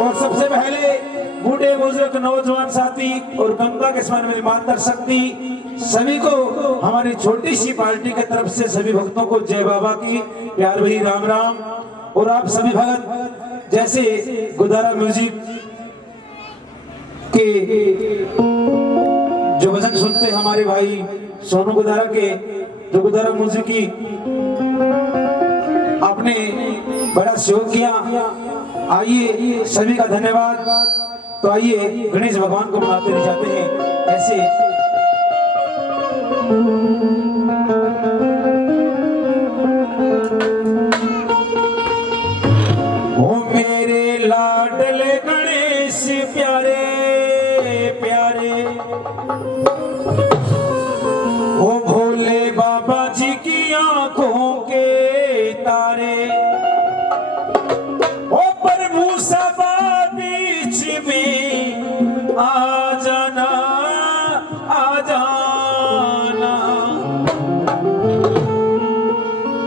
और सबसे पहले बूढ़े बुजुर्ग नौजवान साथी और गंगा के स्मरण में मातर शक्ति सभी को हमारी छोटी सी पार्टी की तरफ से सभी भक्तों को जय बाबा की प्यार भरी राम राम। और आप सभी भगत जैसे गुदारा म्यूजिक के जो भजन सुनते हैं हमारे भाई सोनू गुदारा के, जो गुदारा म्यूजिक की आपने बड़ा सहयोग किया, आइए सभी का धन्यवाद। तो आइए गणेश भगवान को मनाते रह जाते हैं ऐसे। ओ मेरे लाडले गणेश प्यारे प्यारे, ओ भोले बाबा जी की आंखों के तारे, ओ प्रभु सभा बीच में आ जाना आ जाना।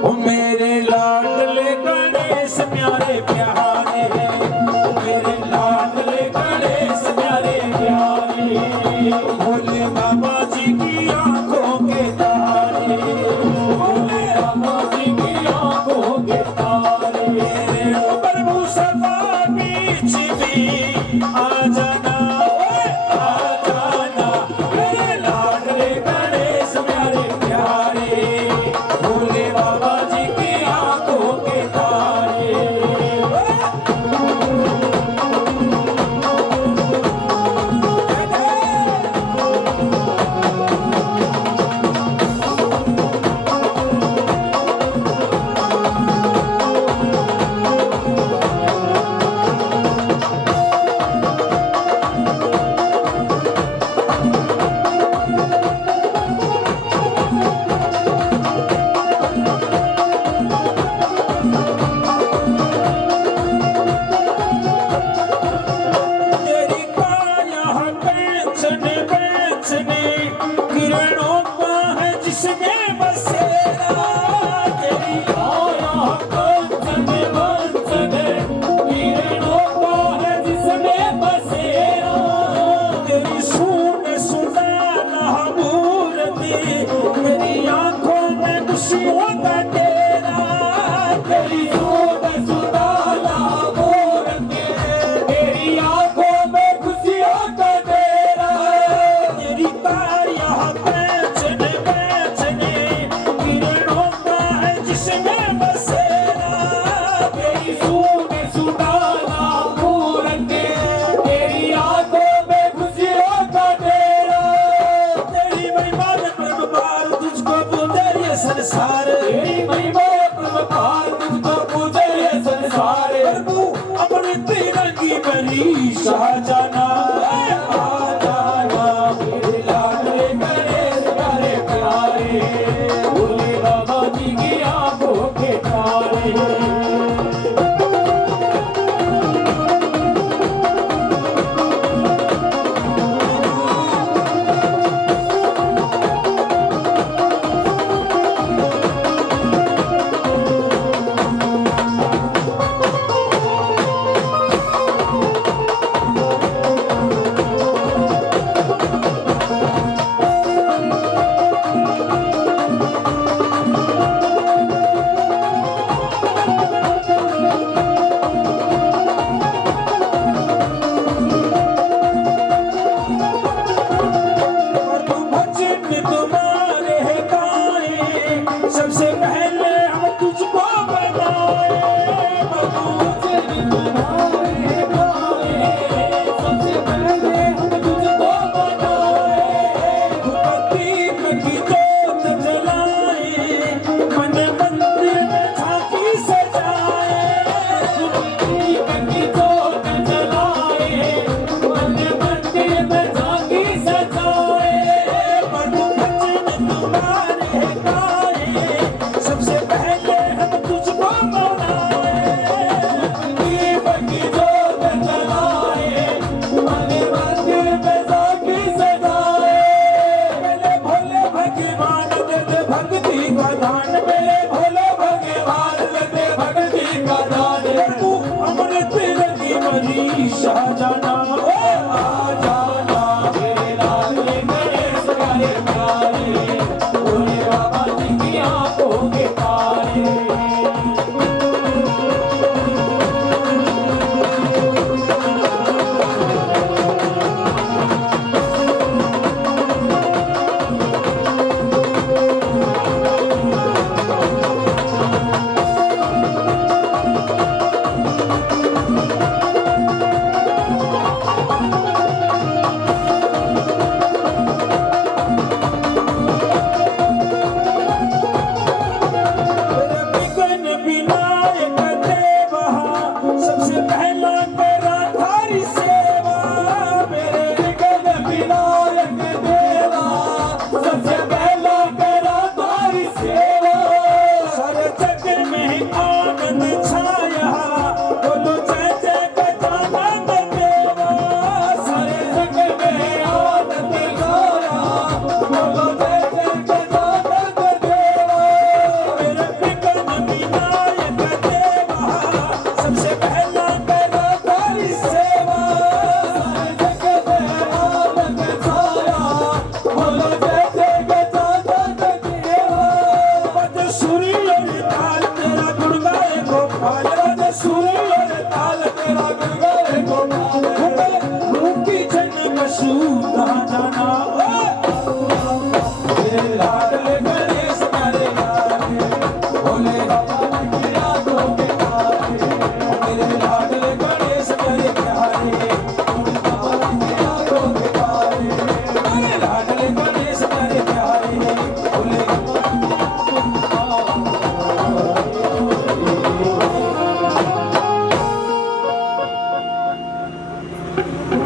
ओ मेरे लाडले गणेश प्यारे प्यारे, मेरे लाडले गणेश प्यारे प्यारे, भोले बाबा जी की आंखों के तारे, भोले बाबा जी की आंखों के तारे, प्रभु सभा बीच में आ जाना आ जाना। मेरे लाडले गणेश प्यारे प्यारे, भोले बाबा जी की आंखों के तारे। तेरी काया बेचने बेचने किरणों का है जिसमें बसेरा, तेरी काया बेचने बेचने किरणों का है जिसमें बसेरा, तेरी सून सुनाना मूर्ति, तेरी आंखों में खुशियों का तेरा, तेरी सून सुनाना मूर्ति, तेरी आंखों में खुशियों का तेरा, तेरी काया बेचने बेचने किरणों का है जिसमें बसेरा, तेरी सून सुनाना मूर्ति, तेरी आंखों में खुशियों का तेरा, तेरी महिमा में प्रभुपाल तुझको पूजे ये संसार, तेरी महिमा में प्रभुपाल तुझको पूजे ये संसार, प्रभु अमृत रंगी बरी शाहजाना आ जाना। मेरे लाडले गणेश प्यारे प्यारे, भोले बाबा जी की आंखों के तारे। शाहजाना आ जाना मेरे लाडले गणेश प्यारे प्यारे भोले बाबा जी की आंखों के तारे।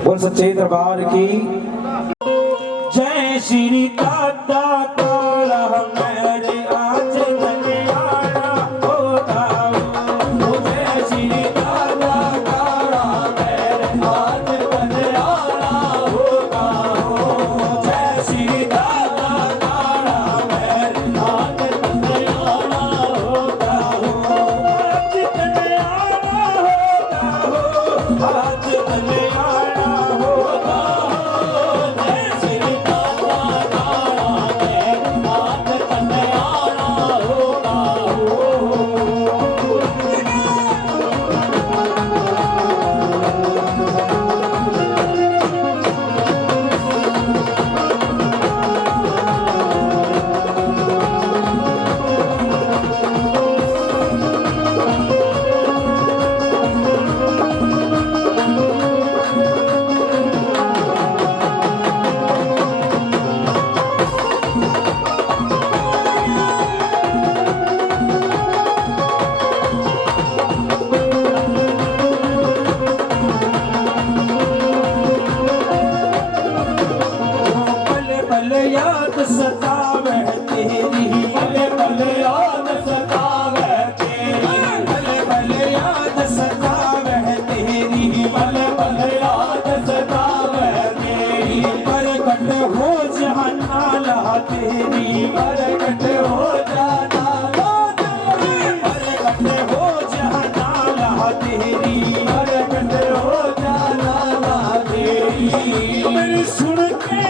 बोल सच्चे दरबार की जय श्री दादा काला मेरे आज कल्याणा होता हो। जय श्री दादा काला मेरे आज कल्याणा होता हो। जय श्री दादा काला मेरे आज कल्याणा होता हो। आज कल्याणा होता हो। आज कल्याणा याद सतावे तेरी भले भले याद सतावे तेरी भले भले याद सतावे तेरी भले भले याद सतावे तेरी प्रकट हो जाना ला तेरी प्रकट हो जाना ला तेरी प्रकट हो जाना ला तेरी प्रकट हो जाना ला तेरी मेरी सुन के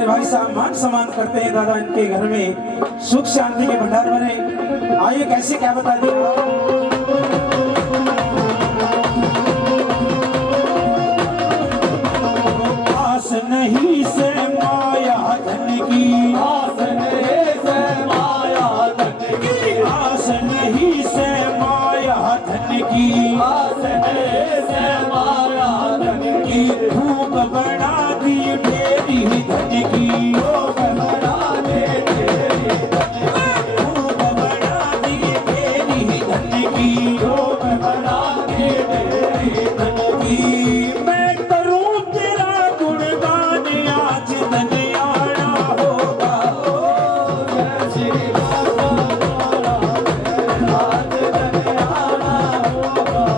भाई साहब मान सम्मान करते हैं दादा, इनके घर में सुख शांति के भंडार बने। आइए कैसे क्या बता देगा। आस नहीं से माया धन की, आस नहीं से माया धन की, आस नहीं से माया धन की, आस नहीं से माया धन की। की भूख बढ़ा दी तेरी धन की भूख बढ़ा दे तेरी धन की भूख बढ़ा दी तेरी धन की भूख बढ़ा दे तेरी धन की मैं करूं तेरा गुणगान आज धन्याणा होगा श्री बाबा आज धन्याणा होगा।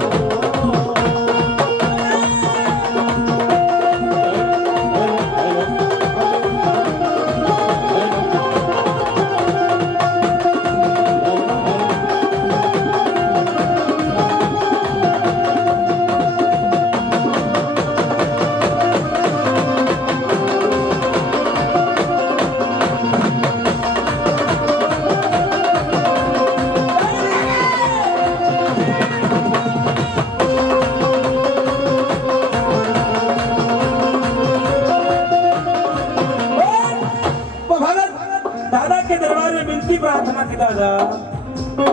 दादा के दरबार में विनती प्रार्थना की दादा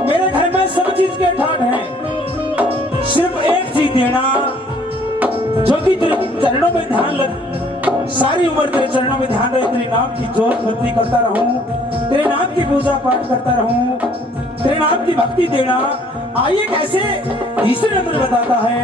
मेरे घर में सब चीज के ठाट है, सिर्फ एक चीज देना जो कि तेरे चरणों में ध्यान लग, सारी उम्र तेरे चरणों में ध्यान रहे, तेरे नाम की जोत भक्ति करता रहूं, तेरे नाम की पूजा पाठ करता रहूं, तेरे नाम की भक्ति देना। आइए कैसे ईश्वर अंदर बताता है।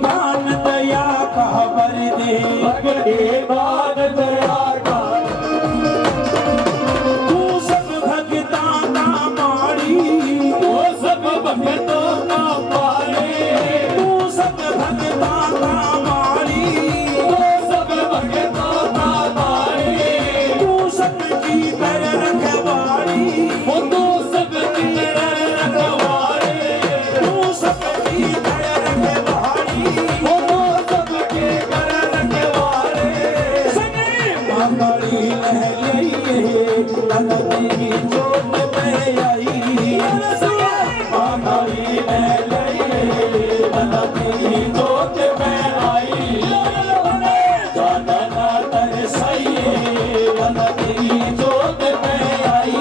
दान दया कहा बर दे भगते दान दया का तू सब भगता का माड़ी तू सब भगतों का पाले तू सब भगता का माड़ी तू सब भगतों का माड़ी तू सबकी कर रखवाड़ी वो तू सबकी कर रखवाड़ी तू सबकी कर रखवाड़ी मांगली लहलिए नदी जोत में आई मांगली लहलिए नदी जोत में आई जाना तरसाइए नदी जोत में आई।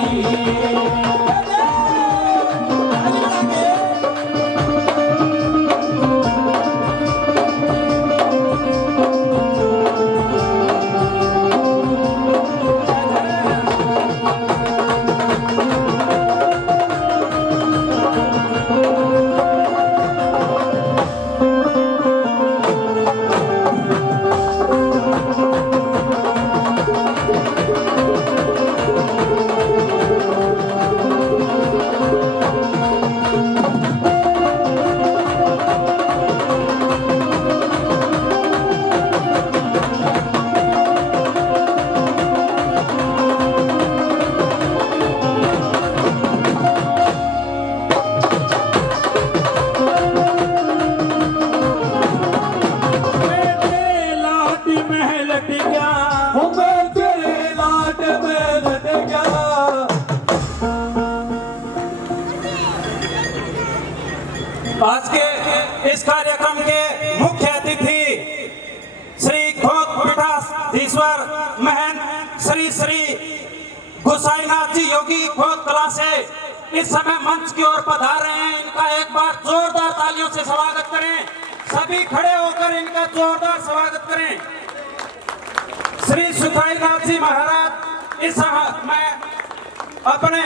आज के इस कार्यक्रम के मुख्य अतिथि श्री खोत पीठाधीश्वर महंत श्री श्री गोसाईनाथ जी योगी खोत कला से इस समय मंच की ओर पधार रहे हैं। इनका एक बार जोरदार तालियों से स्वागत करें। सभी खड़े होकर इनका जोरदार स्वागत करें। श्री सुखाईनाथ जी महाराज इस समय अपने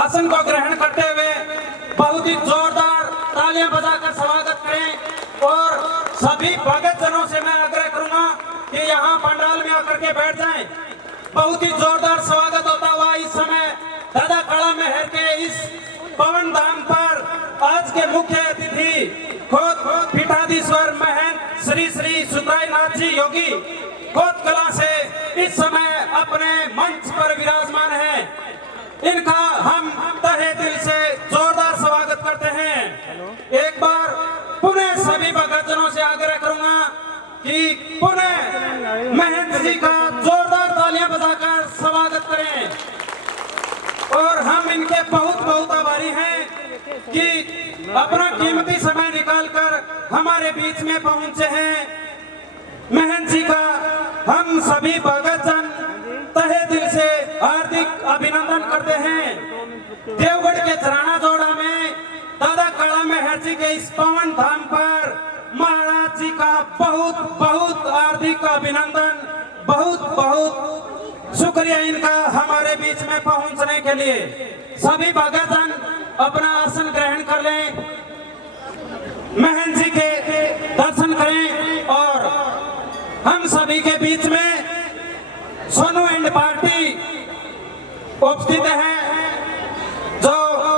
आसन को ग्रहण करते हुए बहुत ही जोरदार तालियां बजाकर स्वागत करें। और सभी भगत जनों से मैं आग्रह करूंगा कि यहाँ पंडाल में आकर के बैठ जाएं। बहुत ही जोरदार स्वागत होता हुआ इस समय दादा कड़ा महर के इस पवन धाम पर आज के मुख्य अतिथि खोत पीठाधीश्वर महंत श्री श्री सुताईनाथ जी योगी खोत कला से इस समय अपने मंच पर विराजमान हैं। इनका हम तहे दिल से जोरदार स्वागत करते हैं। एक बार पुनः सभी भक्तजनों से आग्रह करूंगा कि पुनः महंत जी का जोरदार तालियां बजाकर स्वागत करें। और हम इनके बहुत बहुत आभारी हैं कि अपना कीमती समय निकालकर हमारे बीच में पहुंचे हैं। हम सभी भगतजन तहे दिल से हार्दिक अभिनंदन करते हैं। देवगढ़ के चराना जोड़ा में दादा काला मेहर जी के इस पावन धाम पर महाराज जी का बहुत बहुत हार्दिक अभिनंदन, बहुत बहुत शुक्रिया इनका हमारे बीच में पहुंचने के लिए। सभी भगतजन अपना आसन ग्रहण कर लें, महन जी के दर्शन करें और हम सभी के बीच में सोनू एंड पार्टी उपस्थित है जो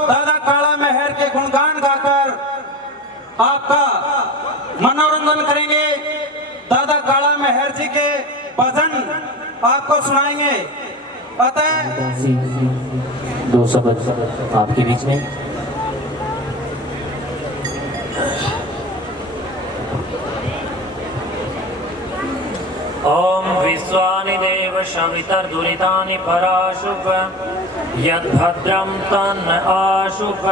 दादा काला मेहर के गुणगान गाकर आपका मनोरंजन करेंगे। दादा काला मेहर जी के भजन आपको सुनाएंगे। अतः दो शब्द आपके बीच में। ओम विश्वानि देव शवितर्दुरितानि पराशुभ यद्भद्रं तन्न आशुभ।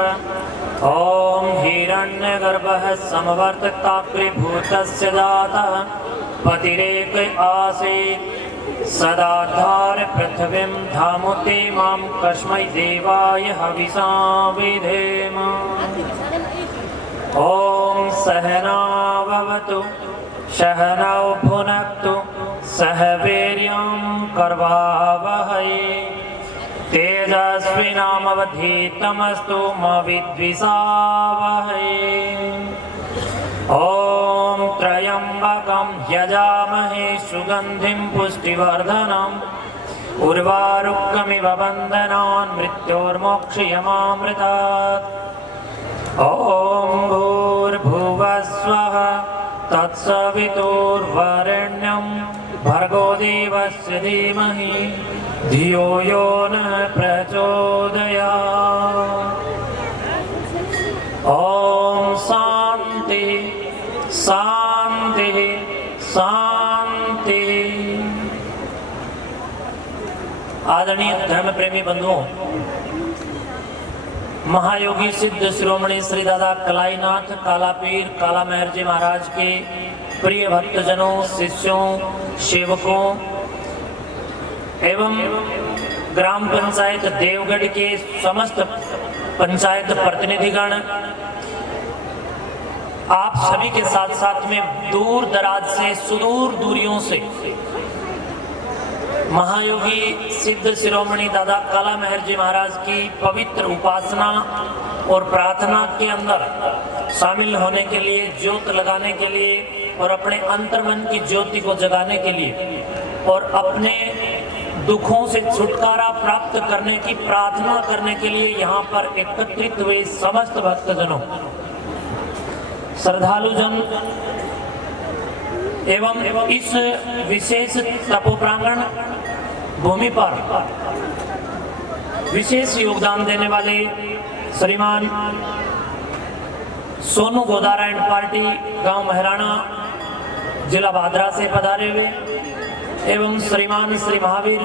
ओम हिरण्यगर्भः समवर्तक्ताग्निभूतस्य दातः पतिरेक आसीत् सदाधार पृथिवीं धामुते मां कस्मै देवाय हविषा विधेम। ओम सहना भवतु सहनौ भुनक्तु सह वीर्यं करवावहै तेजस्विनामवधीतमस्तु मा विद्विषावहै। ओम त्र्यंबकं यजामहे सुगंधिं पुष्टिवर्धनम् उर्वारुकमिव बन्धनान् मृत्योर्मोक्षयमामृतात्। ओम भूर्भुवस्वः तत्सवितुर्वरेण्यं भर्गो देवस्य धीमहि धियो यो न प्रचोदयात्। ओम शांति शांति शांति। आदरणीय धर्म प्रेमी बंधुओं, महायोगी सिद्ध शिरोमणि श्री दादा कलाईनाथ कालापीर काला मेहर जी महाराज के प्रिय भक्तजनों, शिष्यों, सेवकों एवं ग्राम पंचायत देवगढ़ के समस्त पंचायत प्रतिनिधिगण, आप सभी के साथ साथ में दूर दराज से सुदूर दूरियों से महायोगी सिद्ध शिरोमणि दादा काला मेहर जी महाराज की पवित्र उपासना और प्रार्थना के अंदर शामिल होने के लिए, ज्योत लगाने के लिए और अपने अंतर्मन की ज्योति को जगाने के लिए और अपने दुखों से छुटकारा प्राप्त करने की प्रार्थना करने के लिए यहाँ पर एकत्रित हुए समस्त भक्तजनों, श्रद्धालुजन एवं इस विशेष तपोप्रांगण भूमि पर विशेष योगदान देने वाले श्रीमान सोनू गोदारा एंड पार्टी गांव महराणा जिला भादरा से पधारे हुए एवं श्रीमान श्री महावीर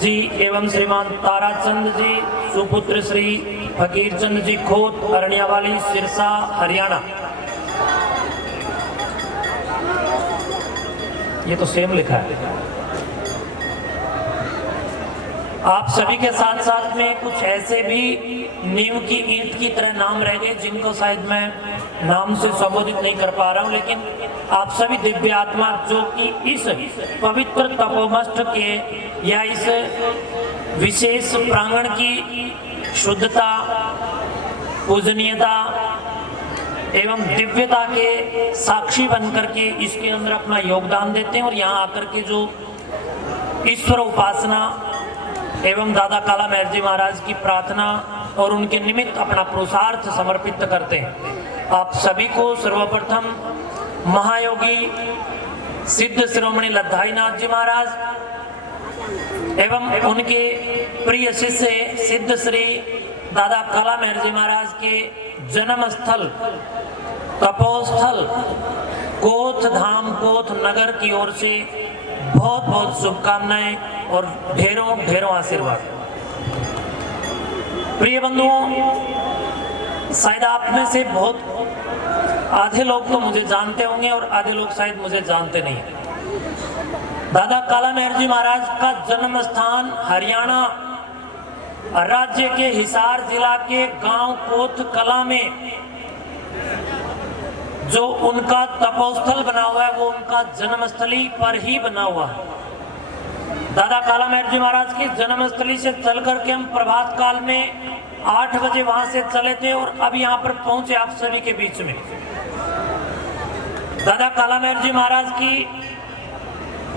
जी एवं श्रीमान ताराचंद जी सुपुत्र श्री फकीर चंद जी खोत अरनियावाली सिरसा हरियाणा। ये तो सेम लिखा है। आप सभी के साथ साथ में कुछ ऐसे भी नींव की ईंट की तरह नाम रह गए जिनको शायद मैं नाम से संबोधित नहीं कर पा रहा हूं, लेकिन आप सभी दिव्य आत्मा जो कि इस पवित्र तपोमष्ट के या इस विशेष प्रांगण की शुद्धता, पूजनीयता एवं दिव्यता के साक्षी बनकर के इसके अंदर अपना योगदान देते हैं और यहाँ आकर के जो ईश्वर उपासना एवं दादा काला मेहर जी महाराज की प्रार्थना और उनके निमित्त अपना पुरुषार्थ समर्पित करते हैं। आप सभी को सर्वप्रथम महायोगी सिद्ध शिरोमणि लद्दाईनाथ जी महाराज एवं उनके प्रिय शिष्य सिद्ध श्री दादा काला मेहर जी महाराज के जन्म स्थल तपोस्थल कोथ धाम कोथ नगर की ओर से बहुत बहुत शुभकामनाएं और ढेरों ढेरों आशीर्वाद। प्रिय बंधुओं, शायद आप में से बहुत आधे लोग तो मुझे जानते होंगे और आधे लोग शायद मुझे जानते नहीं। दादा काला मेहर जी महाराज का जन्म स्थान हरियाणा राज्य के हिसार जिला के गांव कोथ कला में जो उनका तपोस्थल बना हुआ है वो उनका जन्मस्थली पर ही बना हुआ है। दादा काला मेहर जी महाराज की जन्मस्थली से चल करके हम प्रभात काल में 8 बजे वहां से चले थे और अब यहाँ पर पहुंचे आप सभी के बीच में। दादा काला मेहर जी महाराज की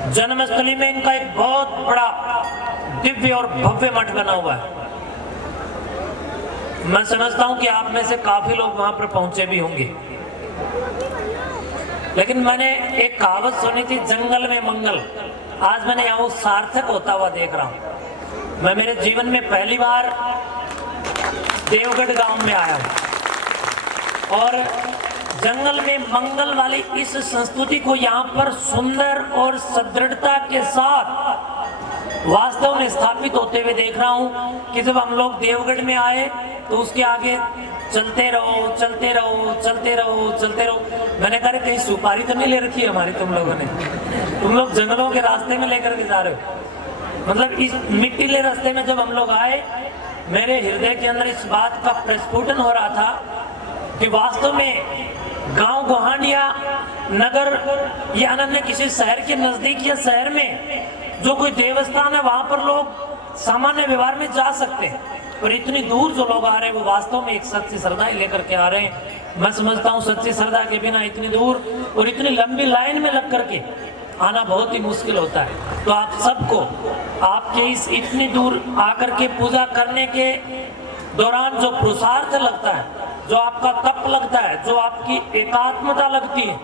जन्मस्थली में इनका एक बहुत बड़ा दिव्य और भव्य मठ बना हुआ है। मैं समझता हूं कि आप में से काफी लोग वहां पर पहुंचे भी होंगे, लेकिन मैंने एक कहावत सुनी थी, जंगल में मंगल। आज मैंने यहाँ वो सार्थक होता हुआ देख रहा हूं। मैं मेरे जीवन में पहली बार देवगढ़ गांव में आया हूं और जंगल में मंगल वाली इस संस्कृति को यहाँ पर सुंदर और सदृढ़ता के साथ वास्तव में स्थापित होते हुए देख रहा हूँ कि जब हम लोग देवगढ़ में आए तो उसके आगे चलते रहो चलते रहो चलते रहो चलते रहो। मैंने कहा कहीं सुपारी तो नहीं ले रखी है हमारी तुम लोगों ने, तुम लोग जंगलों के रास्ते में लेकर के जा रहे हो। मतलब इस मिट्टीले रास्ते में जब हम लोग आए, मेरे हृदय के अंदर इस बात का प्रस्फुटन हो रहा था कि वास्तव में गांव गोहानिया नगर या अन्य किसी शहर के नजदीक या शहर में जो कोई देवस्थान है वहां पर लोग सामान्य व्यवहार में जा सकते हैं, पर इतनी दूर जो लोग आ रहे हैं वो वास्तव में एक सच्ची श्रद्धा ही लेकर के आ रहे हैं। मैं समझता हूँ सच्ची श्रद्धा के बिना इतनी दूर और इतनी लंबी लाइन में लग करके आना बहुत ही मुश्किल होता है। तो आप सबको आपके इस इतनी दूर आकर के पूजा करने के दौरान जो पुरुषार्थ लगता है, जो आपका तप लगता है, जो आपकी एकात्मता लगती है,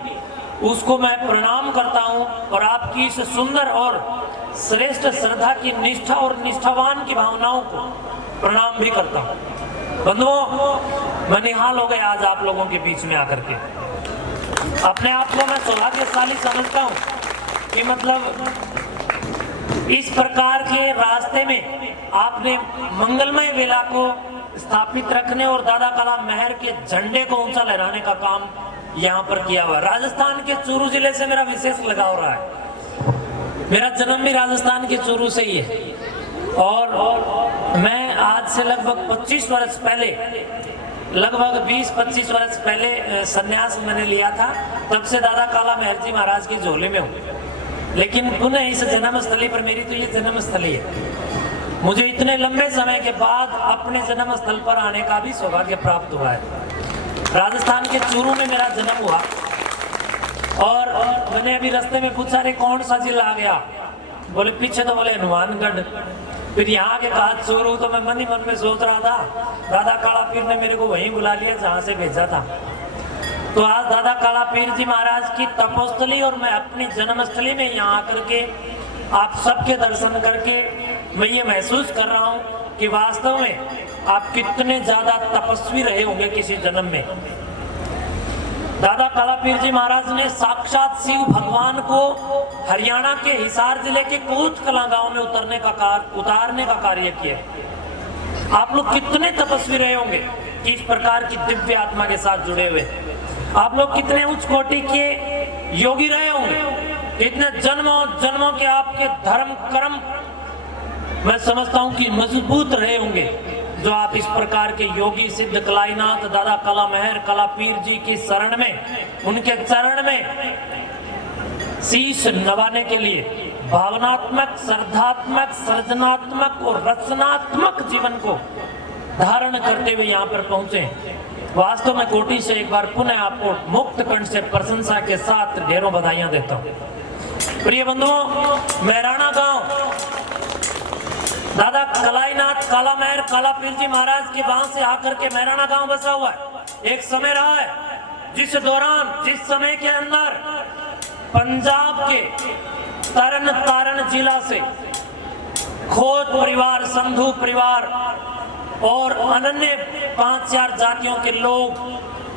उसको मैं प्रणाम करता हूं और आपकी इस सुंदर और श्रेष्ठ श्रद्धा की निष्ठा और निष्ठावान की भावनाओं को प्रणाम भी करता हूं। बंधुओं, मैं निहाल हो गया आज आप लोगों के बीच में आकर के। अपने आप को मैं सौभाग्यशाली समझता हूं कि मतलब इस प्रकार के रास्ते में आपने मंगलमय वेला को स्थापित रखने और दादा काला मेहर के झंडे को ऊंचा लहराने का काम यहाँ पर किया हुआ है। राजस्थान के चूरू जिले से मेरा विशेष लगाव रहा है। मेरा जन्म भी राजस्थान के चूरू से ही है और मैं आज से लगभग 25 वर्ष पहले, लगभग 20-25 वर्ष पहले संन्यास मैंने लिया था। तब से दादा काला मेहर जी महाराज की झोली में हूँ, लेकिन पुनः इस जन्मस्थली पर मेरी तो ये जन्मस्थली है। मुझे इतने लंबे समय के बाद अपने जन्म स्थल पर आने का भी सौभाग्य प्राप्त हुआ है। राजस्थान के चूरू में मेरा जन्म हुआ और मैंने अभी रास्ते में पूछा, रे कौन सा जिला आ गया? बोले पीछे तो बोले हनुमानगढ़। फिर यहाँ के कहा चूरू, तो मैं मन ही मन में सोच रहा था दादा काला पीर ने मेरे को वहीं बुला लिया जहाँ से भेजा था। तो आज दादा काला पीर जी महाराज की तपोस्थली और मैं अपनी जन्मस्थली में यहाँ आकर के आप सबके दर्शन करके मैं ये महसूस कर रहा हूँ कि वास्तव में आप कितने ज्यादा तपस्वी रहे होंगे किसी जन्म में। दादा काला पीर जी महाराज ने साक्षात शिव भगवान को हरियाणा के हिसार जिले के कोथ कला गांव में उतारने का कार्य किया। आप लोग कितने तपस्वी रहे होंगे कि इस प्रकार की दिव्य आत्मा के साथ जुड़े हुए। आप लोग कितने उच्च कोटि के योगी रहे होंगे, इतने जन्मों के आपके धर्म कर्म मैं समझता हूं कि मजबूत रहे होंगे, जो आप इस प्रकार के योगी सिद्ध कलाईनाथ दादा काला मेहर काला पीर जी की शरण में, उनके चरण में शीश नवाने के लिए भावनात्मक, श्रद्धात्मक, सृजनात्मक और रचनात्मक जीवन को धारण करते हुए यहाँ पर पहुंचे। वास्तव में कोटि से एक बार पुनः आपको मुक्त कंठ से प्रशंसा के साथ ढेरों बधाइयां देता हूँ। प्रिय बंधुओं, मेहराना गांव दादा कलाईनाथ काला मेहर काला पीर जी महाराज के वहां से आकर के मेहराना गांव बसा हुआ है। एक समय रहा है जिस समय के अंदर पंजाब के तरन तारण जिला से खोत परिवार, संधू परिवार और अन्य 5-4 जातियों के लोग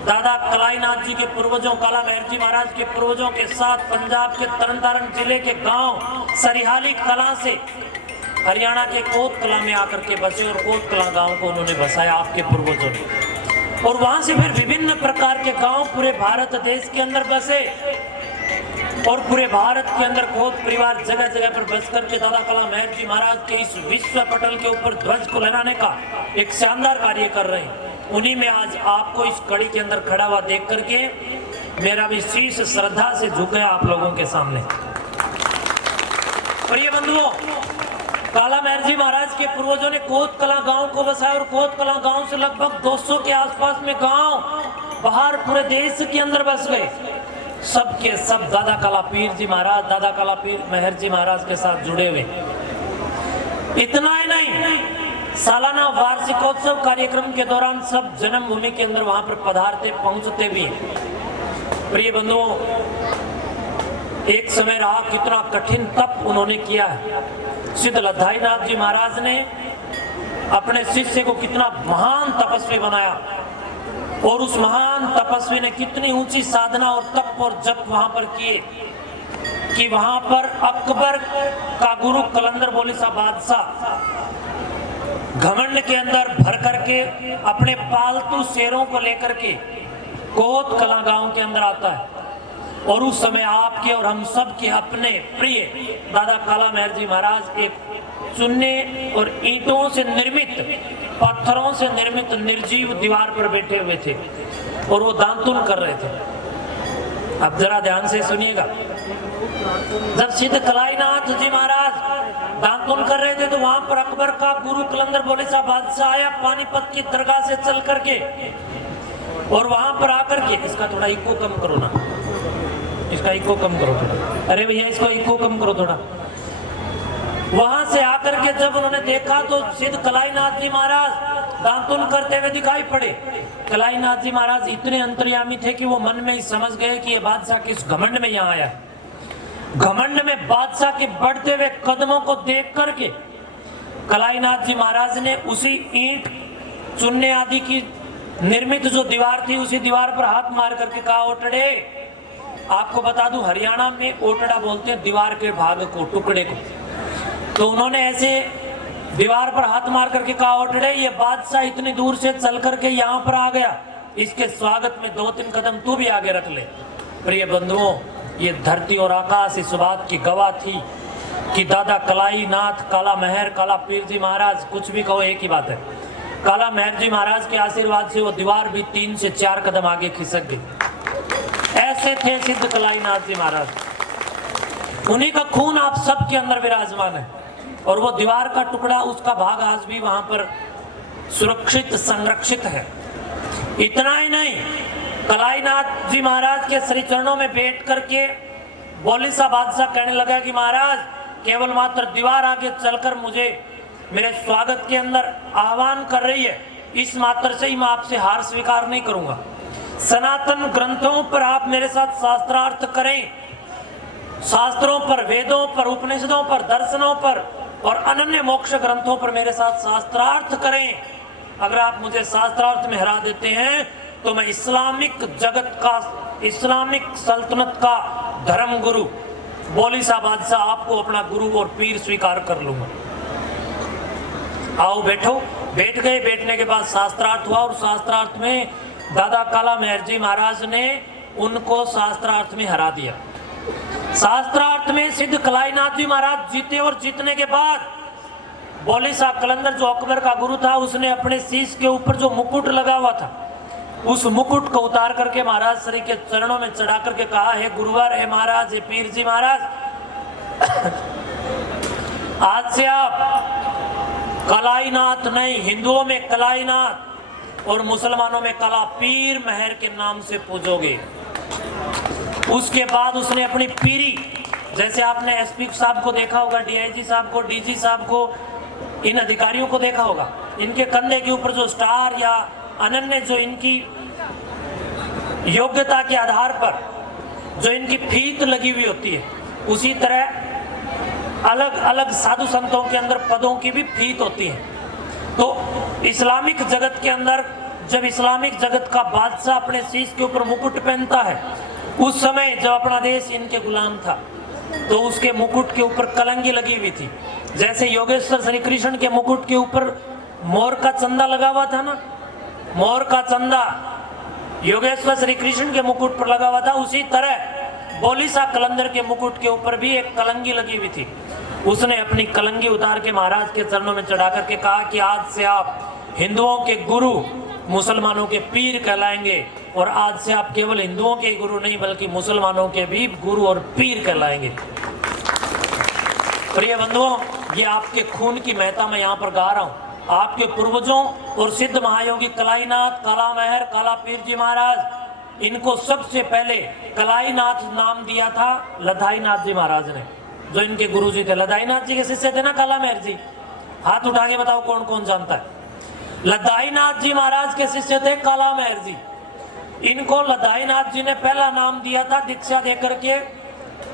दादा कलाईनाथ जी के पूर्वजों, काला मेहर जी महाराज के पूर्वजों के साथ पंजाब के तरन तारण जिले के गांव सरिहाली कला से हरियाणा के कोत कला में आकर के बसे और कोत कला गांव को उन्होंने बसाया आपके पूर्वजों ने। और वहां से फिर विभिन्न प्रकार के गांव पूरे भारत देश के अंदर बसे और पूरे भारत के अंदर खोत परिवार जगह जगह पर बस करके दादा कला महर जी महाराज के इस विश्व पटल के ऊपर ध्वज को लहराने का एक शानदार कार्य कर रहे हैं। उन्हीं में आज आपको इस कड़ी के अंदर खड़ा हुआ देख करके मेरा भी शीश श्रद्धा से झुक गया आप लोगों के सामने। प्रिय बंधुओं, काला महर जी महाराज के पूर्वजों ने कोत कला गांव को बसाया और कोत कला गांव से लगभग 200 के आसपास में गांव बाहर पूरे देश के अंदर बस गए। सब के सब दादा कला पीर जी महाराज, दादा कला पीर महर जी महाराज के साथ जुड़े हुए। इतना ही नहीं, सालाना वार्षिकोत्सव कार्यक्रम के दौरान सब जन्मभूमि के अंदर वहां पर पधारते पहुंचते भी। प्रिय बंधुओं, एक समय रहा कितना कठिन तप उन्होंने किया है। सिद्ध लद्दाईनाथ जी महाराज ने अपने शिष्य को कितना महान तपस्वी बनाया और उस महान तपस्वी ने कितनी ऊंची साधना और तप और जप वहां पर किए कि वहां पर अकबर का गुरु कलंदर बोली सा बादशाह घमंड के अंदर भर करके अपने पालतू शेरों को लेकर के कोत कला गांव के अंदर आता है। और उस समय आपके और हम सब के अपने प्रिय दादा काला महर जी महाराज एक चुन्ने और ईंटों से निर्मित, पत्थरों से निर्मित निर्जीव दीवार पर बैठे हुए थे और वो दांतुन कर रहे थे। अब जरा ध्यान से सुनिएगा। जब सिद्ध कलाईनाथ जी महाराज दांतुन कर रहे थे तो वहां पर अकबर का गुरु कलंदर बोले सा बादशाह आया पानीपत की दरगाह से चल करके और वहां पर आकर के, इसका थोड़ा इको कम करो ना, इसका इको कम करो थोड़ा, अरे भैया इसको इको कम करो थोड़ा। वहां से आकर के जब उन्होंने देखा तो सिद्ध कलाईनाथ जी महाराज दांतुन करते हुए दिखाई पड़े। कलाईनाथ जी महाराज इतने अंतर्यामी थे कि वो मन में ही समझ गए कि ये बादशाह किस घमंड में यहाँ आया है। घमंड में बादशाह के बढ़ते हुए कदमों को देख करके कलाईनाथ जी महाराज ने उसी ईंट चुन्ने आदि की निर्मित जो दीवार थी उसी दीवार पर हाथ मार करके कहा, ओटड़े। आपको बता दूं, हरियाणा में ओटड़ा बोलते हैं दीवार के भाग को, टुकड़े को। तो उन्होंने ऐसे दीवार पर हाथ मार करके कहा, ओटड़े, ये बादशाह इतनी दूर से चल करके यहाँ पर आ गया, इसके स्वागत में 2-3 कदम तू भी आगे रख ले। प्रिय बंधुओं, ये धरती और आकाश इस बात की गवाह थी कि दादा कलाईनाथ, काला महर, काला पीर जी महाराज, कुछ भी कहो एक ही बात है, काला महर जी महाराज के आशीर्वाद से वो दीवार भी 3 से 4 कदम आगे खिसक गई। ऐसे थे सिद्ध कलाईनाथ जी महाराज। उन्हीं का खून आप सब के अंदर विराजमान है और वो दीवार का टुकड़ा, उसका भाग आज भी वहां पर सुरक्षित संरक्षित है। इतना ही नहीं, कलाईनाथ जी महाराज के श्री चरणों में बैठ करके बोली सा बादशाह कहने लगा कि महाराज, केवल मात्र दीवार आगे चलकर मुझे मेरे स्वागत के अंदर आह्वान कर रही है, इस मात्र से ही मैं आपसे हार स्वीकार नहीं करूंगा। सनातन ग्रंथों पर आप मेरे साथ शास्त्रार्थ करें, शास्त्रों पर, वेदों पर, उपनिषदों पर, दर्शनों पर और अनन्य मोक्ष ग्रंथों पर मेरे साथ शास्त्रार्थ करें। अगर आप मुझे शास्त्रार्थ में हरा देते हैं तो मैं इस्लामिक जगत का, इस्लामिक सल्तनत का धर्म गुरु बोली सा बादशाह आपको अपना गुरु और पीर स्वीकार कर लूंगा। आओ बैठो। बैठ गए। बैठने के बाद शास्त्रार्थ हुआ और शास्त्रार्थ में दादा काला महर जी महाराज ने उनको शास्त्रार्थ में हरा दिया। शास्त्रार्थ में सिद्ध कलाईनाथ जी महाराज जीते और जीतने के बाद बोली सा कलंदर जो अकबर का गुरु था, उसने अपने शीश के ऊपर जो मुकुट लगा हुआ था उस मुकुट को उतार करके महाराज श्री के चरणों में चढ़ा करके कहा, हे गुरुवर, हे महाराज, हे पीर जी महाराज, आज से आप कलाईनाथ नहीं, हिंदुओं में कलाईनाथ और मुसलमानों में कला पीर महर के नाम से पूजोगे। उसके बाद उसने अपनी पीरी, जैसे आपने एसपी साहब को देखा होगा, डीआईजी साहब को, डीजी साहब को, इन अधिकारियों को देखा होगा, इनके कंधे के ऊपर जो स्टार या अनन्य जो इनकी योग्यता के आधार पर जो इनकी फीत लगी हुई होती है, उसी तरह अलग अलग साधु संतों के अंदर पदों की भी फीत होती है। तो इस्लामिक जगत के अंदर जब इस्लामिक जगत का बादशाह अपने शीश के ऊपर मुकुट पहनता है, उस समय जब अपना देश इनके गुलाम था तो उसके मुकुट के ऊपर कलंगी लगी हुई थी। जैसे योगेश्वर श्री कृष्ण के मुकुट के ऊपर मोर का चंदा लगा हुआ था ना, मोर का चंदा योगेश्वर श्री कृष्ण के मुकुट पर लगा हुआ था, उसी तरह बोलीसा कलंदर के मुकुट के ऊपर भी एक कलंगी लगी हुई थी। उसने अपनी कलंगी उतार के महाराज के चरणों में चढ़ा करके कहा कि आज से आप हिंदुओं के गुरु, मुसलमानों के पीर कहलाएंगे, और आज से आप केवल हिंदुओं के गुरु नहीं बल्कि मुसलमानों के भी गुरु और पीर कहलाएंगे। प्रिय बंधुओं, ये आपके खून की महता मैं यहाँ पर गा रहा हूँ। आपके पूर्वजों और सिद्ध महायोगी कलाईनाथ, कालामहर, कालापीर जी महाराज, इनको सबसे पहले कलाईनाथ नाम दिया था लधाईनाथ जी महाराज ने, जो इनके गुरु जी थे। लधाईनाथ जी के शिष्य थे ना कालामहर जी? हाथ उठा के बताओ कौन कौन जानता है। लधाईनाथ जी महाराज के शिष्य थे कालामहर जी। इनको लधाईनाथ जी ने पहला नाम दिया था दीक्षा देकर के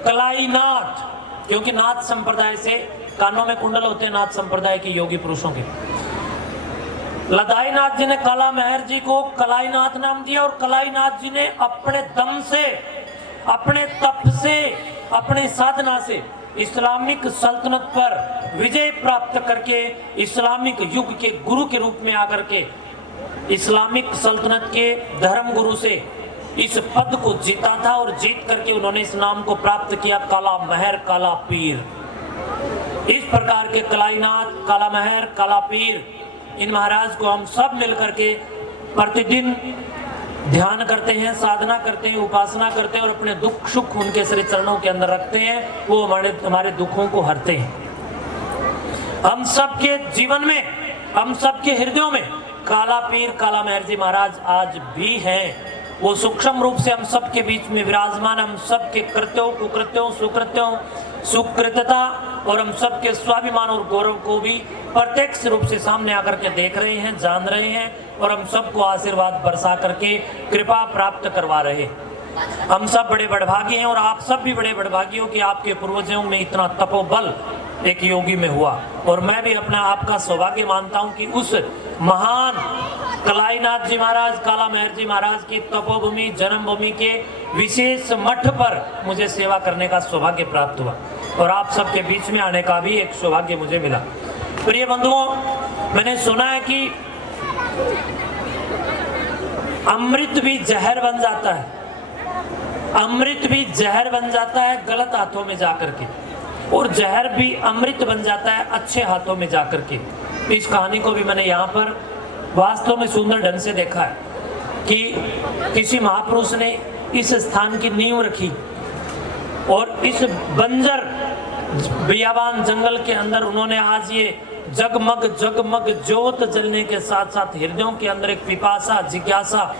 कलाईनाथ, क्योंकि नाथ संप्रदाय से कानों में कुंडल होते हैं, नाथ संप्रदाय के योगी पुरुषों के। लधाईनाथ जी ने कालामहर जी को कलाईनाथ नाम दिया, और कलाईनाथ जी ने अपने दम से, अपने तप से, अपने साधना से इस्लामिक सल्तनत पर विजय प्राप्त करके इस्लामिक युग के गुरु के रूप में आकर के इस्लामिक सल्तनत के धर्म गुरु से इस पद को जीता था, और जीत करके उन्होंने इस नाम को प्राप्त किया, कालामहर, कालापीर। इस प्रकार के कलाईनाथ, कालामहर, कालापीर, इन महाराज को हम सब मिलकर के प्रतिदिन ध्यान करते हैं, साधना करते हैं, उपासना करते हैं, और अपने दुख सुख उनके श्री चरणों के अंदर रखते हैं। वो हमारे दुखों को हरते हैं। हम सबके जीवन में, हम सबके हृदयों में कालापीर, कालामहर जी महाराज आज भी हैं। वो सूक्ष्म रूप से हम सबके बीच में विराजमान, हम सबके कृत्यों, कुकृत्यों, सुकृत्यों, सुकृतता और हम सबके स्वाभिमान और गौरव को भी प्रत्यक्ष रूप से सामने आकर के देख रहे हैं, जान रहे हैं, और हम सबको आशीर्वाद बरसा करके कृपा प्राप्त करवा रहे हैं। हम सब बड़े बड़भागी हैं, और आप सब भी बड़े बड़भागी हो कि आपके पूर्वजों में इतना तपोबल एक योगी में हुआ। और मैं भी अपना आपका सौभाग्य मानता हूं कि उस महान कलाईनाथ जी महाराज, कालामहर जी महाराज की तपोभूमि, जन्मभूमि के विशेष मठ पर मुझे सेवा करने का सौभाग्य प्राप्त हुआ, और आप सबके बीच में आने का भी एक सौभाग्य मुझे मिला। प्रिय बंधुओं, मैंने सुना है कि अमृत भी जहर बन जाता है, अमृत भी जहर बन जाता है गलत हाथों में जाकर के, और जहर भी अमृत बन जाता है अच्छे हाथों में जाकर के। इस कहानी को भी मैंने यहाँ पर वास्तव में सुंदर ढंग से देखा है कि किसी महापुरुष ने इस स्थान की नींव रखी, और इस बंजर बियाबान जंगल के अंदर उन्होंने आज ये जगमग जगमग ज्योत जलने के साथ साथ हृदयों के अंदर एक पिपासा, जिज्ञासा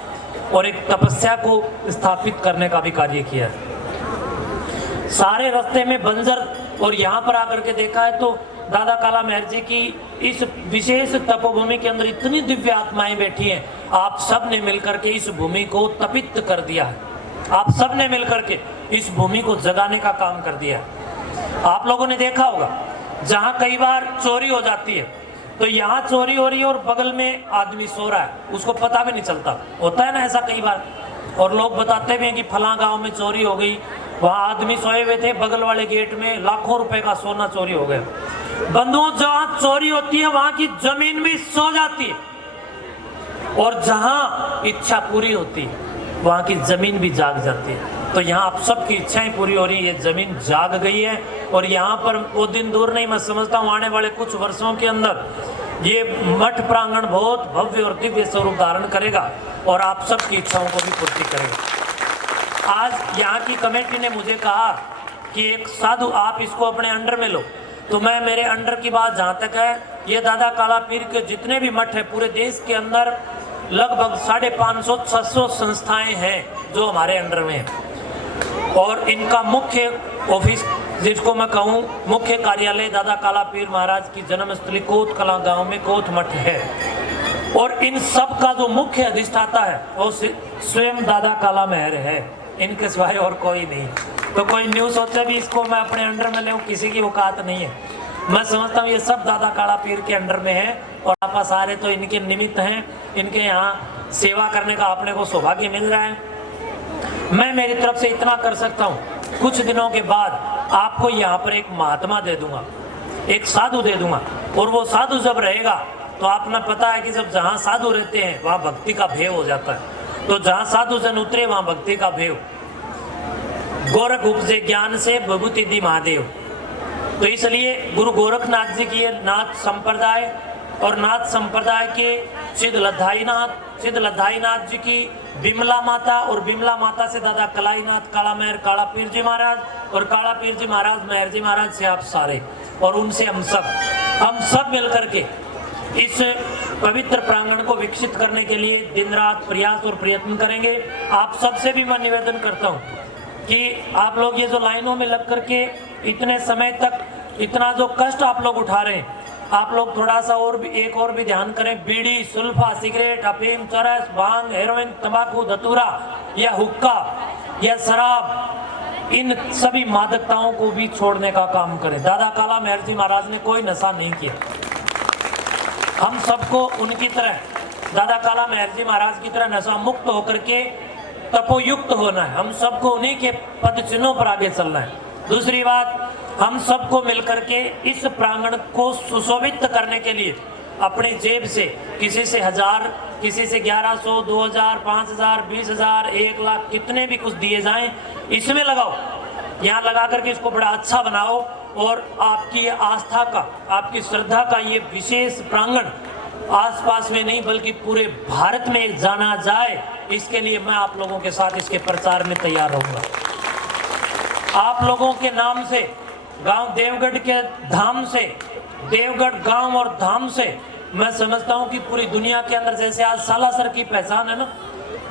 और एक तपस्या को स्थापित करने का भी कार्य किया है। सारे रास्ते में बंजर, और यहाँ पर आकर के देखा है तो दादा कालामहर जी की इस विशेष तपोभूमि के अंदर इतनी दिव्य आत्माएं बैठी हैं। आप सब ने मिलकर के इस भूमि को तपित कर दिया है, आप सब ने मिलकर के इस भूमि को जगाने का काम कर दिया है। आप लोगों ने देखा होगा जहाँ कई बार चोरी हो जाती है, तो यहाँ चोरी हो रही है और बगल में आदमी सो रहा है, उसको पता भी नहीं चलता, होता है ना ऐसा कई बार। और लोग बताते भी हैं कि फलां गांव में चोरी हो गई, वहाँ आदमी सोए हुए थे, बगल वाले गेट में लाखों रुपए का सोना चोरी हो गया। बंधुओं, जहाँ चोरी होती है वहाँ की जमीन भी सो जाती है, और जहाँ इच्छा पूरी होती है वहाँ की जमीन भी जाग जाती है। तो यहाँ आप सबकी इच्छाएं पूरी हो रही है, ये जमीन जाग गई है, और यहाँ पर वो दिन दूर नहीं, मैं समझता हूँ आने वाले कुछ वर्षों के अंदर ये मठ प्रांगण बहुत भव्य और दिव्य स्वरूप धारण करेगा, और आप सबकी इच्छाओं को भी पूर्ति करेगा। आज यहाँ की कमेटी ने मुझे कहा कि एक साधु आप इसको अपने अंडर में लो, तो मैं मेरे अंडर की बात जहाँ तक है, ये दादा कालापीर के जितने भी मठ है पूरे देश के अंदर लगभग 550-600 संस्थाएं हैं जो हमारे अंडर में हैं, और इनका मुख्य ऑफिस जिसको मैं कहूँ मुख्य कार्यालय दादा कालापीर महाराज की जन्मस्थली कोत कला गांव में कोत मठ है, और इन सब का जो मुख्य अधिष्ठाता है वो स्वयं दादा कालामहर है, इनके सिवाय और कोई नहीं। तो कोई न्यू सोचे भी इसको मैं अपने अंडर में ले, किसी की औकात नहीं है। मैं समझता हूँ ये सब दादा कालापीर के अंडर में है, और आप सारे तो इनके निमित्त हैं, इनके यहाँ सेवा करने का अपने को सौभाग्य मिल रहा है। मैं मेरी तरफ से इतना कर सकता हूँ, कुछ दिनों के बाद आपको यहाँ पर एक महात्मा दे दूंगा, एक साधु दे दूंगा, और वो साधु जब रहेगा तो आपने पता है कि जब जहाँ साधु रहते हैं वहाँ भक्ति का भेव हो जाता है, तो जहाँ साधु जन उतरे वहाँ भक्ति का भेव। गोरख उपजे ज्ञान से विभूति दी महादेव। तो इसलिए गुरु गोरखनाथ जी की ये नाथ संप्रदाय और नाथ संप्रदाय के सिद्ध लद्दाईनाथ जी की बिमला माता और बिमला माता से दादा कलाईनाथ काला मेहर काला पीर जी महाराज और काला पीर जी महाराज मेहर जी महाराज से आप सारे और उनसे हम सब मिलकर के इस पवित्र प्रांगण को विकसित करने के लिए दिन रात प्रयास और प्रयत्न करेंगे। आप सबसे भी मैं निवेदन करता हूं कि आप लोग ये जो लाइनों में लग करके इतने समय तक इतना जो कष्ट आप लोग उठा रहे हैं, आप लोग थोड़ा सा और भी ध्यान करें। बीड़ी, सुल्फा, सिगरेट, अफीम, चरस, भांग, हेरोइन, तंबाकू, धतूरा या हुक्का या शराब, इन सभी मादकताओं को भी छोड़ने का काम करें। दादा काला मेहर जी महाराज ने कोई नशा नहीं किया। हम सबको उनकी तरह, दादा काला मेहर जी महाराज की तरह नशा मुक्त होकर के तपोयुक्त होना है। हम सबको उन्हीं के पद चिन्हों पर आगे चलना है। दूसरी बात, हम सबको मिलकर के इस प्रांगण को सुशोभित करने के लिए अपनी जेब से किसी से 1000, किसी से 1100, 2000, 5000, 20000, 1 लाख, कितने भी कुछ दिए जाएं, इसमें लगाओ। यहाँ लगा करके इसको बड़ा अच्छा बनाओ और आपकी आस्था का, आपकी श्रद्धा का ये विशेष प्रांगण आसपास में नहीं बल्कि पूरे भारत में जाना जाए, इसके लिए मैं आप लोगों के साथ इसके प्रचार में तैयार रहूंगा। आप लोगों के नाम से, गांव देवगढ़ के धाम से, देवगढ़ गांव और धाम से मैं समझता हूं कि पूरी दुनिया के अंदर जैसे आज सालासर की पहचान है ना,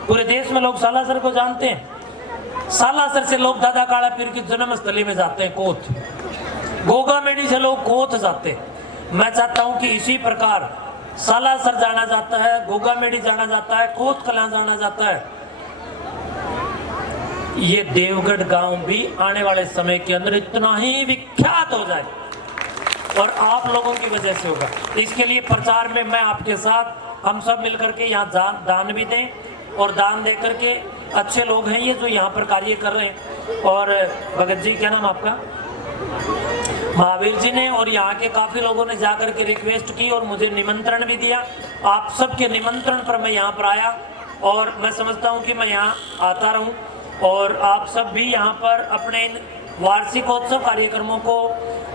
पूरे देश में लोग सालासर को जानते हैं। सालासर से लोग दादा काला पीर की जन्मस्थली में जाते हैं, कोथ। गोगामेडी से लोग कोथ जाते हैं। मैं चाहता हूं कि इसी प्रकार सालासर जाना जाता है, गोगामेडी जाना जाता है, कोथ कलां जाना जाता है। ये देवगढ़ गांव भी आने वाले समय के अंदर इतना ही विख्यात हो जाए और आप लोगों की वजह से होगा। इसके लिए प्रचार में मैं आपके साथ, हम सब मिलकर के यहाँ दान भी दें और दान दे करके, अच्छे लोग हैं ये जो यहाँ पर कार्य कर रहे हैं। और भगत जी, क्या नाम आपका? महावीर जी ने और यहाँ के काफ़ी लोगों ने जाकर के रिक्वेस्ट की और मुझे निमंत्रण भी दिया। आप सबके निमंत्रण पर मैं यहाँ पर आया और मैं समझता हूँ कि मैं यहाँ आता रहूँ और आप सब भी यहाँ पर अपने इन वार्षिकोत्सव कार्यक्रमों को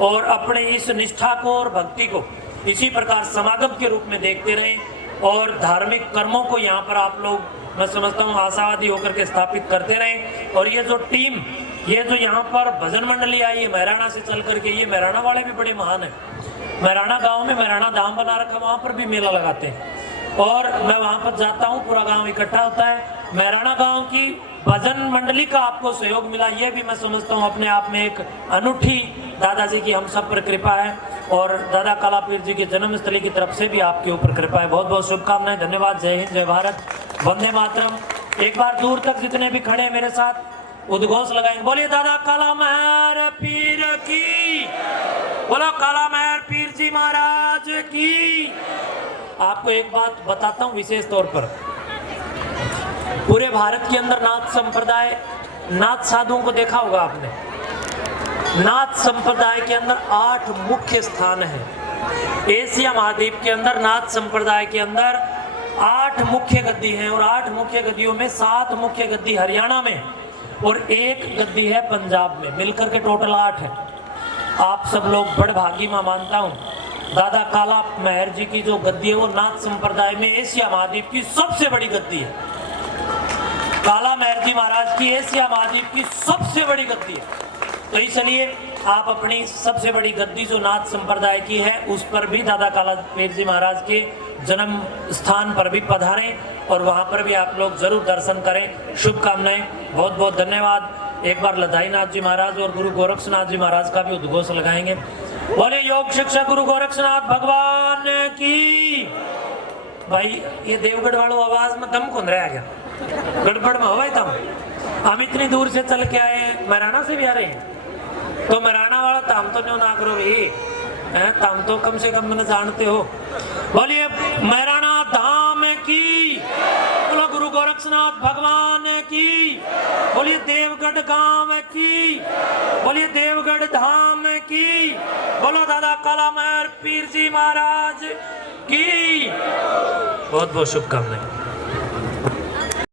और अपने इस निष्ठा को और भक्ति को इसी प्रकार समागम के रूप में देखते रहें और धार्मिक कर्मों को यहाँ पर आप लोग, मैं समझता हूँ, आशावादी होकर के स्थापित करते रहें। और ये जो टीम, ये जो यहाँ पर भजन मंडली आई है महराणा से चल करके, ये महराणा वाले भी बड़े महान हैं। महराणा गांव में महराणा धाम बना रखा, वहाँ पर भी मेला लगाते हैं और मैं वहाँ पर जाता हूँ, पूरा गाँव इकट्ठा होता है। महराणा गाँव की भजन मंडली का आपको सहयोग मिला, ये भी मैं समझता हूँ अपने आप में एक अनूठी दादाजी की हम सब पर कृपा है और दादा काला पीर जी की जन्मस्थली की तरफ से भी आपके ऊपर कृपा है। बहुत बहुत शुभकामनाएं, धन्यवाद। जय हिंद, जय भारत, वंदे मातरम। एक बार दूर तक जितने भी खड़े मेरे साथ उद्घोष लगाएंगे, बोलिए दादा काला मेहर पीर की, बोलो काला मेहर पीर जी महाराज की। आपको एक बात बताता हूँ विशेष तौर पर, पूरे भारत के अंदर नाथ संप्रदाय, नाथ साधुओं को देखा होगा आपने। नाथ संप्रदाय के अंदर 8 मुख्य स्थान हैं। एशिया महाद्वीप के अंदर नाथ संप्रदाय के अंदर 8 मुख्य गद्दी हैं और 8 मुख्य गद्दियों में 7 मुख्य गद्दी हरियाणा में और 1 गद्दी है पंजाब में, मिलकर के टोटल 8 है। आप सब लोग बड़ भागी मैं मानता हूँ। दादा काला मेहर जी की जो गद्दी है वो नाथ संप्रदाय में एशिया महाद्वीप की सबसे बड़ी गद्दी है। काला मेहर जी महाराज की एशिया महाद्वीप की सबसे बड़ी गद्दी है। तो इसलिए आप अपनी सबसे बड़ी गद्दी जो नाथ संप्रदाय की है उस पर भी दादा काला पीर जी महाराज के जन्म स्थान पर भी पधारें और वहाँ पर भी आप लोग जरूर दर्शन करें। शुभकामनाएं, बहुत बहुत धन्यवाद। एक बार लद्दाईनाथ जी महाराज और गुरु गोरक्षनाथ जी महाराज का भी उद्घोष लगाएंगे। बोले योग शिक्षक गुरु गोरक्षनाथ भगवान की। भाई ये देवगढ़ वालों आवाज में दम कौन रहा गया, गड़बड़ में हवा तम। हम इतनी दूर से चल के आए, महराणा से भी आ रहे हैं, तो महराणा वाला ताम तो नहीं ना करो भाई, ताम तो कम से कम मैंने जानते हो। बोलिए महराणा धाम की, बोलो गुरु गोरक्षनाथ भगवान की, बोलिए देवगढ़ गांव की, बोलिए देवगढ़ धाम की, बोलो दादा काला मेहर पीर जी महाराज की। बहुत बहुत शुभकामनाएं।